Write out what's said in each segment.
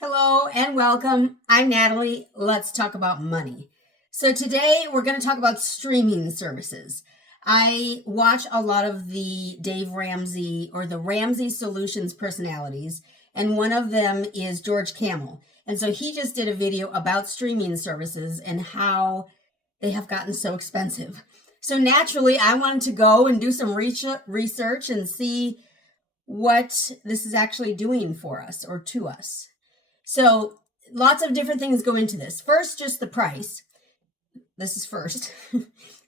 Hello and welcome. I'm Natalie. Let's talk about money. So, today we're going to talk about streaming services. I watch a lot of the Dave Ramsey or the Ramsey Solutions personalities, and one of them is George Camel. And so he just did a video about streaming services and how they have gotten so expensive. So, naturally, I wanted to go and do some research and see what this is actually doing for us or to us. So lots of different things go into this. First, just the price. This is first.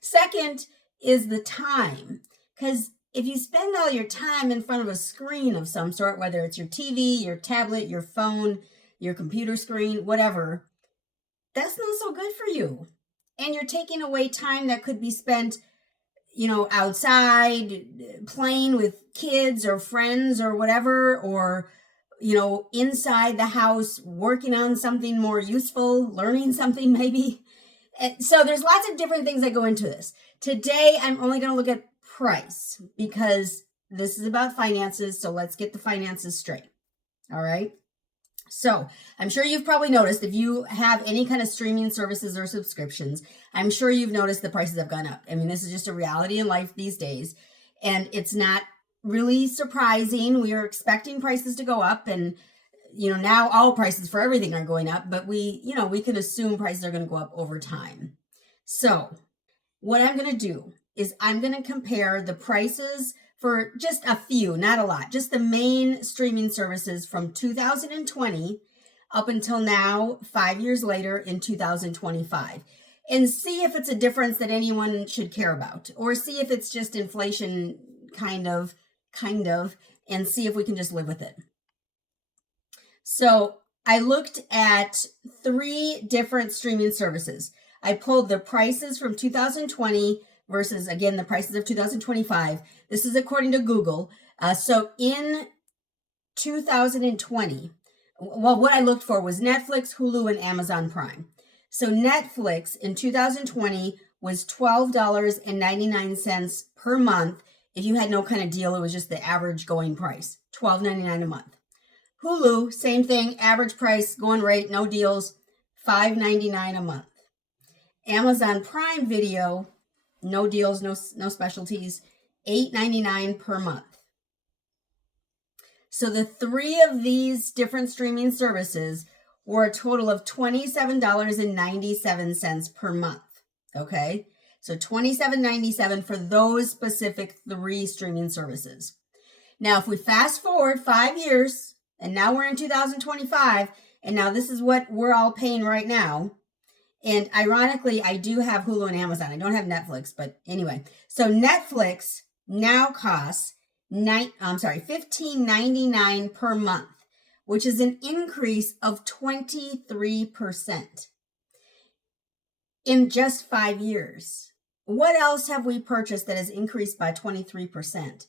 Second is the time. Because if you spend all your time in front of a screen of some sort, whether it's your TV, your tablet, your phone, your computer screen, whatever, that's not so good for you. And you're taking away time that could be spent, outside playing with kids or friends or whatever, or inside the house working on something more useful, learning something maybe. And so there's lots of different things that go into this. Today, I'm only going to look at price because this is about finances. So let's get the finances straight. All right. So I'm sure you've probably noticed if you have any kind of streaming services or subscriptions, I'm sure you've noticed the prices have gone up. I mean, this is just a reality in life these days, and it's not really surprising. We are expecting prices to go up, and now all prices for everything are going up, but we can assume prices are going to go up over time. So what I'm going to do is I'm going to compare the prices for just a few, not a lot, just the main streaming services from 2020 up until now, 5 years later in 2025, and see if it's a difference that anyone should care about, or see if it's just inflation kind of, and see if we can just live with it. So I looked at 3 different streaming services. I pulled the prices from 2020 versus, again, the prices of 2025. This is according to Google. So in 2020, what I looked for was Netflix, Hulu, and Amazon Prime. So Netflix in 2020 was $12.99 per month. If you had no kind of deal, it was just the average going price, $12.99 a month. Hulu, same thing, average price, going rate, no deals, $5.99 a month. Amazon Prime Video, no deals, no specialties, $8.99 per month. So the 3 of these different streaming services were a total of $27.97 per month. Okay, so $27.97 for those specific 3 streaming services. Now, if we fast forward 5 years, and now we're in 2025, and now this is what we're all paying right now. And ironically, I do have Hulu and Amazon. I don't have Netflix, but anyway. So Netflix now costs $15.99 per month, which is an increase of 23% in just 5 years. What else have we purchased that has increased by 23%?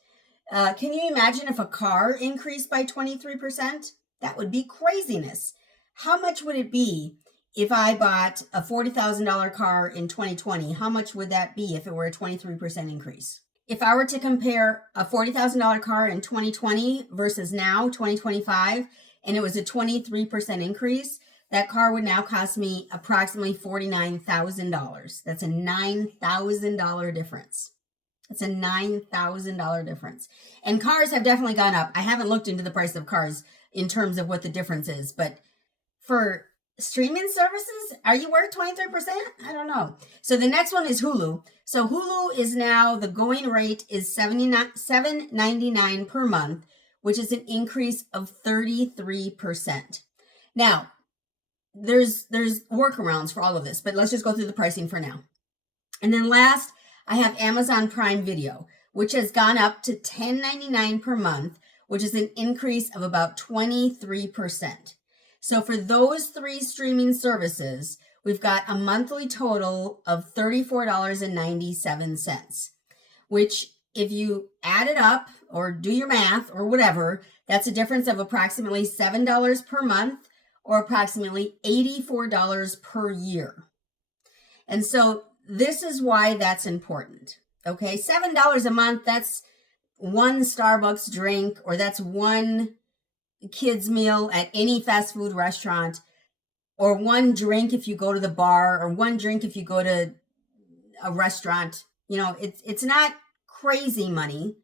Can you imagine if a car increased by 23%? That would be craziness. How much would it be if I bought a $40,000 car in 2020? How much would that be if it were a 23% increase? If I were to compare a $40,000 car in 2020 versus now, 2025, and it was a 23% increase, that car would now cost me approximately $49,000. That's a $9,000 difference. It's a $9,000 difference. And cars have definitely gone up. I haven't looked into the price of cars in terms of what the difference is, but for streaming services, are you worth 23%? I don't know. So the next one is Hulu. So Hulu is now, the going rate is $7.99 per month, which is an increase of 33%. Now, there's workarounds for all of this, but let's just go through the pricing for now. And then last, I have Amazon Prime Video, which has gone up to $10.99 per month, which is an increase of about 23%. So for those 3 streaming services, we've got a monthly total of $34.97, which if you add it up or do your math or whatever, that's a difference of approximately $7 per month or approximately $84 per year. And so this is why that's important. Okay, $7 a month, that's one Starbucks drink, or that's one kids meal at any fast food restaurant, or one drink if you go to the bar, or one drink if you go to a restaurant. It's not crazy money,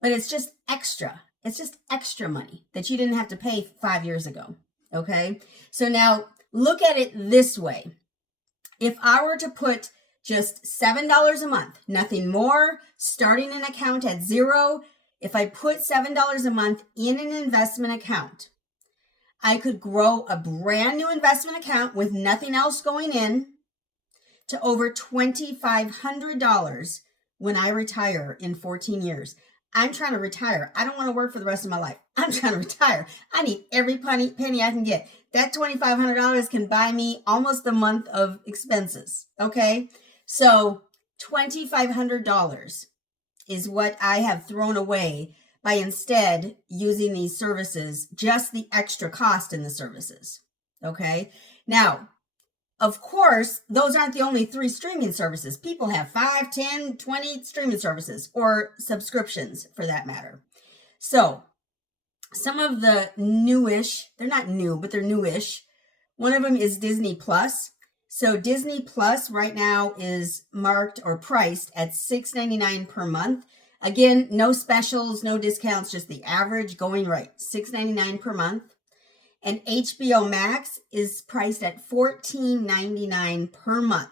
but it's just extra. It's just extra money that you didn't have to pay 5 years ago. Okay? So now look at it this way. If I were to put just $7 a month, nothing more, starting an account at zero, if I put $7 a month in an investment account, I could grow a brand new investment account with nothing else going in to over $2,500 when I retire in 14 years. I'm trying to retire. I don't want to work for the rest of my life. I'm trying to retire. I need every penny I can get. That $2,500 can buy me almost a month of expenses. Okay? So $2,500 is what I have thrown away by instead using these services, just the extra cost in the services. Okay? Now, of course, those aren't the only 3 streaming services. People have 5, 10, 20 streaming services, or subscriptions for that matter. So some of the newish, they're not new, but they're newish. One of them is Disney Plus. So Disney Plus right now is marked or priced at $6.99 per month. Again, no specials, no discounts, just the average going right, $6.99 per month. And HBO Max is priced at $14.99 per month.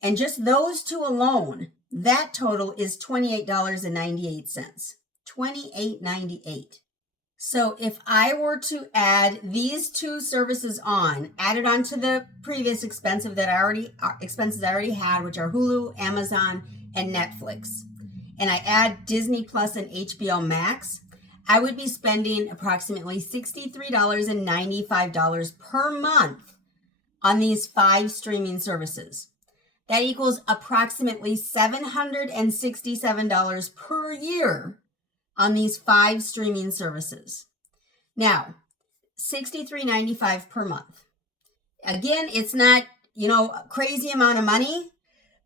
And just those two alone, that total is $28.98. $28.98. So if I were to add these 2 services added on to the previous expenses I already had, which are Hulu, Amazon, and Netflix, and I add Disney Plus and HBO Max, I would be spending approximately $63.95 per month on these 5 streaming services. That equals approximately $767 per year on these 5 streaming services. Now, $63.95 per month. Again, it's not, a crazy amount of money,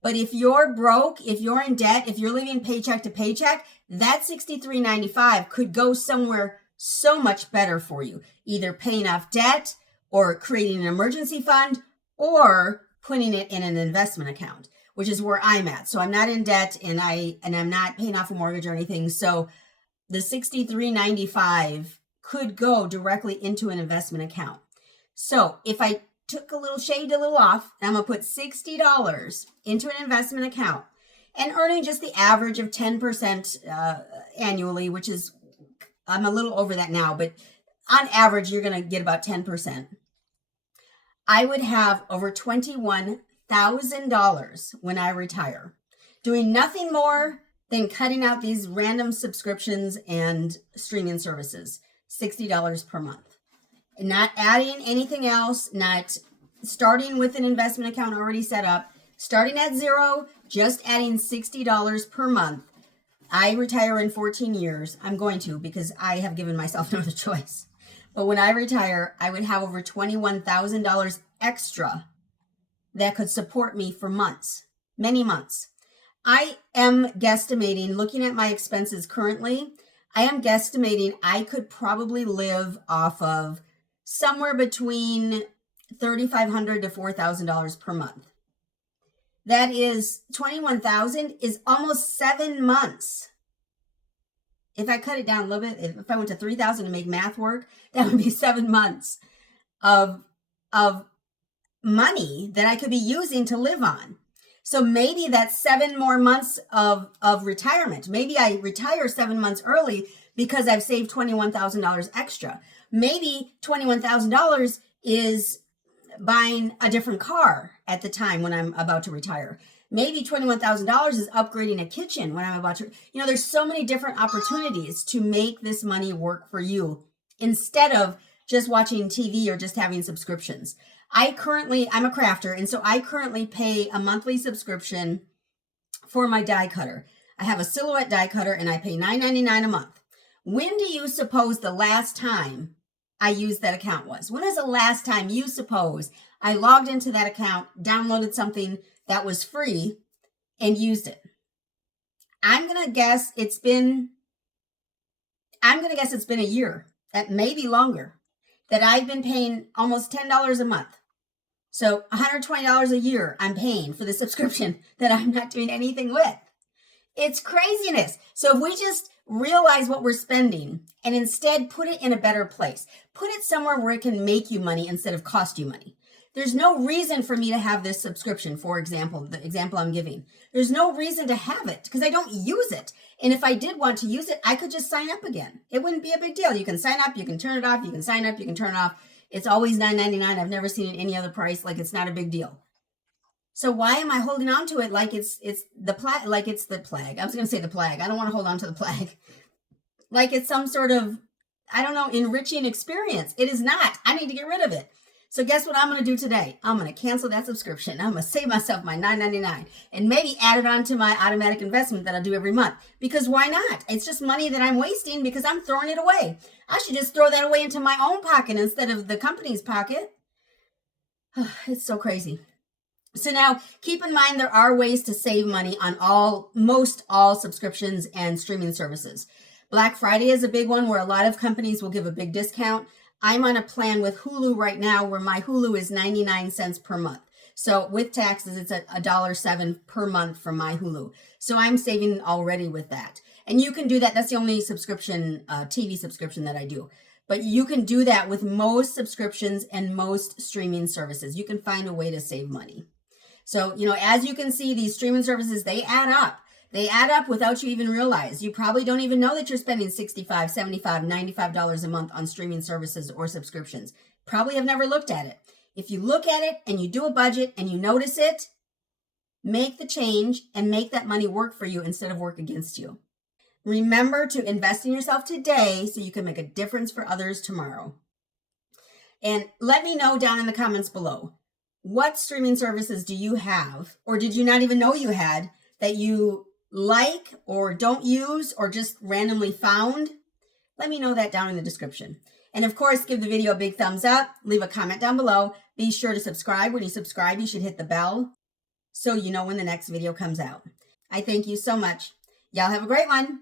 but if you're broke, if you're in debt, if you're living paycheck to paycheck, that $63.95 could go somewhere so much better for you. Either paying off debt, or creating an emergency fund, or putting it in an investment account, which is where I'm at. So I'm not in debt, and I'm not paying off a mortgage or anything. So the $63.95 could go directly into an investment account. So if I shaved a little off, and I'm going to put $60 into an investment account, and earning just the average of 10% annually, which is, I'm a little over that now, but on average, you're going to get about 10%. I would have over $21,000 when I retire, doing nothing more than cutting out these random subscriptions and streaming services, $60 per month. And not adding anything else, not starting with an investment account already set up, starting at zero, just adding $60 per month. I retire in 14 years. I'm going to, because I have given myself no other choice. But when I retire, I would have over $21,000 extra that could support me for months, many months. I am guesstimating, looking at my expenses currently, I am guesstimating I could probably live off of somewhere between $3,500 to $4,000 per month. That is, $21,000 is almost 7 months. If I cut it down a little bit, if I went to $3,000 to make math work, that would be 7 months of money that I could be using to live on. So maybe that's 7 more months of retirement. Maybe I retire 7 months early because I've saved $21,000 extra. Maybe $21,000 is buying a different car at the time when I'm about to retire. Maybe $21,000 is upgrading a kitchen when I'm about to, there's so many different opportunities to make this money work for you instead of just watching TV or just having subscriptions. I'm a crafter, and so I currently pay a monthly subscription for my die cutter. I have a Silhouette die cutter, and I pay $9.99 a month. When do you suppose the last time I used that account was? When is the last time you suppose I logged into that account, downloaded something that was free, and used it? I'm going to guess it's been a year. maybe longer, that I've been paying almost $10 a month. So $120 a year I'm paying for the subscription that I'm not doing anything with. It's craziness. So if we just realize what we're spending and instead put it in a better place, put it somewhere where it can make you money instead of cost you money. There's no reason for me to have this subscription, for example, the example I'm giving. There's no reason to have it because I don't use it. And if I did want to use it, I could just sign up again. It wouldn't be a big deal. You can sign up, you can turn it off, you can sign up, you can turn it off. It's always $9.99. I've never seen it any other price. Like, it's not a big deal. So why am I holding on to it like it's the plague? Like it's the plague. I was going to say the plague. I don't want to hold on to the plague. Like it's some sort of, I don't know, enriching experience. It is not. I need to get rid of it. So guess what I'm going to do today? I'm going to cancel that subscription. I'm going to save myself my $9.99 and maybe add it on to my automatic investment that I do every month. Because why not? It's just money that I'm wasting because I'm throwing it away. I should just throw that away into my own pocket instead of the company's pocket. It's so crazy. So now keep in mind there are ways to save money on most all subscriptions and streaming services. Black Friday is a big one where a lot of companies will give a big discount. I'm on a plan with Hulu right now where my Hulu is 99 cents per month. So with taxes, it's $1.07 per month for my Hulu. So I'm saving already with that. And you can do that. That's the only subscription, TV subscription that I do. But you can do that with most subscriptions and most streaming services. You can find a way to save money. So, as you can see, these streaming services, they add up. They add up without you even realize. You probably don't even know that you're spending $65, $75, $95 a month on streaming services or subscriptions. Probably have never looked at it. If you look at it and you do a budget and you notice it, make the change and make that money work for you instead of work against you. Remember to invest in yourself today so you can make a difference for others tomorrow. And let me know down in the comments below. What streaming services do you have, or did you not even know you had, that you like or don't use or just randomly found? Let me know that down in the description. And of course, give the video a big thumbs up. Leave a comment down below. Be sure to subscribe. When you subscribe, you should hit the bell so you know when the next video comes out. I thank you so much. Y'all have a great one.